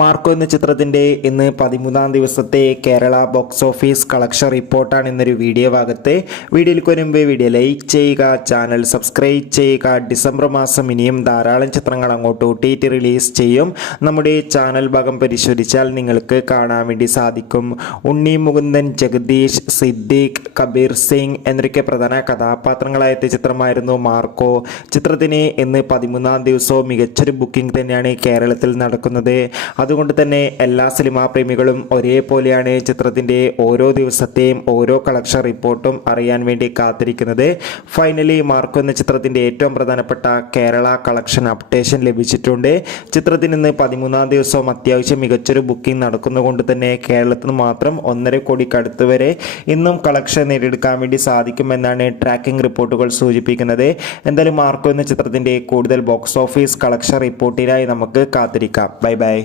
Marco എന്ന ചിത്രത്തിൻ്റെ ഇന്ന് 13-ാം ദിവസത്തെ കേരള ബോക്സ് ഓഫീസ് കളക്ഷൻ റിപ്പോർട്ടാണ് ഇന്നൊരു വീഡിയോ ഭാഗത്ത്. വീഡിയോയിൽ വരുമ്പോൾ വീഡിയോ ലൈക്ക് ചെയ്യുക, ചാനൽ സബ്സ്ക്രൈബ് ചെയ്യുക. ഡിസംബർ മാസം ഇനിയും ധാരാളം ചിത്രങ്ങൾ അങ്ങോട്ട് OTT റിലീസ് ചെയ്യും. നമ്മുടെ ചാനൽ ഭാഗം പരിശോധിച്ചാൽ നിങ്ങൾക്ക് കാണാൻ വേണ്ടി സാധിക്കും. ഉണ്ണി മുകുന്ദൻ, ജഗദീഷ്, സിദ്ദീഖ്, കബീർ സിംഗ് എന്നൊക്കെ പ്രധാന കഥാപാത്രങ്ങളായ ചിത്രമായിരുന്നു മാർക്കോ. ചിത്രത്തിന് ഇന്ന് 13-ാം ദിവസവും മികച്ചൊരു ബുക്കിംഗ് തന്നെയാണ് കേരളത്തിൽ നടക്കുന്നത്. അതുകൊണ്ട് തന്നെ എല്ലാ സിനിമാ പ്രേമികളും ഒരേപോലെയാണ് ചിത്രത്തിൻ്റെ ഓരോ ദിവസത്തെയും ഓരോ കളക്ഷൻ റിപ്പോർട്ടും അറിയാൻ വേണ്ടി കാത്തിരിക്കുന്നത്. ഫൈനലി മാർക്കോ എന്ന ചിത്രത്തിൻ്റെ ഏറ്റവും പ്രധാനപ്പെട്ട കേരള കളക്ഷൻ അപ്ഡേഷൻ ലഭിച്ചിട്ടുണ്ട്. ചിത്രത്തിന് ഇന്ന് 13-ാം ദിവസവും അത്യാവശ്യം മികച്ചൊരു ബുക്കിംഗ് നടക്കുന്നതുകൊണ്ട് തന്നെ കേരളത്തിൽ മാത്രം 1.5 കോടിക്കടുത്ത് വരെ ഇന്നും കളക്ഷൻ നേടിയെടുക്കാൻ വേണ്ടി സാധിക്കുമെന്നാണ് ട്രാക്കിംഗ് റിപ്പോർട്ടുകൾ സൂചിപ്പിക്കുന്നത്. എന്തായാലും മാർക്കോ എന്ന ചിത്രത്തിൻ്റെ കൂടുതൽ ബോക്സ് ഓഫീസ് കളക്ഷൻ റിപ്പോർട്ടിനായി നമുക്ക് കാത്തിരിക്കാം. Bye bye.